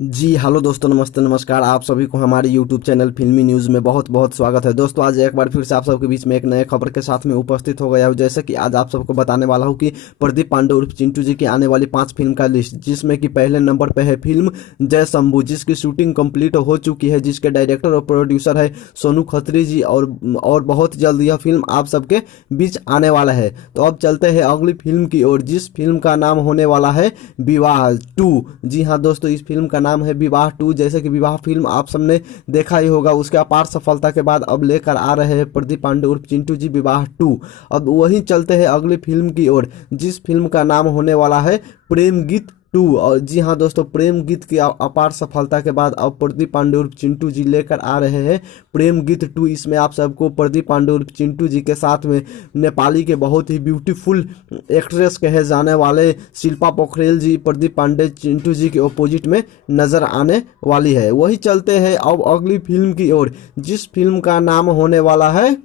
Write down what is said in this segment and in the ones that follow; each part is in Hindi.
जी हेलो दोस्तों, नमस्ते नमस्कार। आप सभी को हमारे यूट्यूब चैनल फिल्मी न्यूज़ में बहुत बहुत स्वागत है। दोस्तों आज एक बार फिर से आप सबके बीच में एक नए खबर के साथ में उपस्थित हो गया हूँ। जैसे कि आज आप सबको बताने वाला हूँ कि प्रदीप पांडे उर्फ चिंटू जी की आने वाली 5 फिल्म का लिस्ट, जिसमें कि पहले नंबर पर है फिल्म जय शंभू, जिसकी शूटिंग कंप्लीट हो चुकी है, जिसके डायरेक्टर और प्रोड्यूसर है सोनू खत्री जी। और बहुत जल्द यह फिल्म आप सबके बीच आने वाला है। तो अब चलते हैं अगली फिल्म की ओर, जिस फिल्म का नाम होने वाला है विवाह 2। जी हाँ दोस्तों, इस फिल्म का नाम है विवाह 2। जैसे कि विवाह फिल्म आप सबने देखा ही होगा, उसके अपार सफलता के बाद अब लेकर आ रहे हैं प्रदीप पांडे उर्फ चिंटू जी विवाह 2। अब वहीं चलते हैं अगली फिल्म की ओर, जिस फिल्म का नाम होने वाला है प्रेम गीत 2। और जी हाँ दोस्तों, प्रेम गीत की अपार सफलता के बाद अब प्रदीप पांडे उर्फ चिंटू जी लेकर आ रहे हैं प्रेम गीत 2। इसमें आप सबको प्रदीप पांडे उर्फ चिंटू जी के साथ में नेपाली के बहुत ही ब्यूटीफुल एक्ट्रेस कहे जाने वाले शिल्पा पोखरेल जी प्रदीप पांडे चिंटू जी के ऑपोजिट में नजर आने वाली है। वही चलते हैं अब अगली फिल्म की ओर, जिस फिल्म का नाम होने वाला है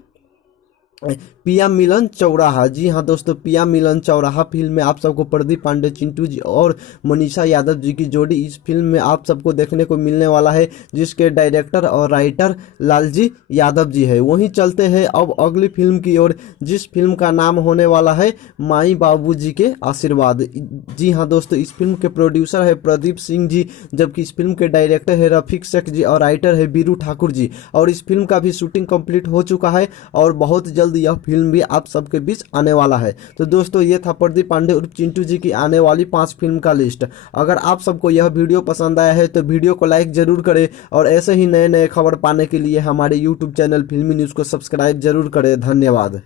पिया मिलन चौराहा। जी हाँ दोस्तों, पिया मिलन चौराहा फिल्म में आप सबको प्रदीप पांडे चिंटू जी और मनीषा यादव जी की जोड़ी इस फिल्म में आप सबको देखने को मिलने वाला है, जिसके डायरेक्टर और राइटर लालजी यादव जी है। वहीं चलते हैं अब अगली फिल्म की ओर, जिस फिल्म का नाम होने वाला है माई बाबू जी के आशीर्वाद। जी हाँ दोस्तों, इस फिल्म के प्रोड्यूसर है प्रदीप सिंह जी, जबकि इस फिल्म के डायरेक्टर है रफीक शेख जी और राइटर है बीरू ठाकुर जी। और इस फिल्म का भी शूटिंग कंप्लीट हो चुका है और बहुत जल्द यह फिल्म भी आप सबके बीच आने वाला है। तो दोस्तों ये था प्रदीप पांडे उर्फ चिंटू जी की आने वाली 5 फिल्म का लिस्ट। अगर आप सबको यह वीडियो पसंद आया है तो वीडियो को लाइक जरूर करें और ऐसे ही नए नए खबर पाने के लिए हमारे यूट्यूब चैनल फिल्मी न्यूज़ को सब्सक्राइब जरूर करें। धन्यवाद।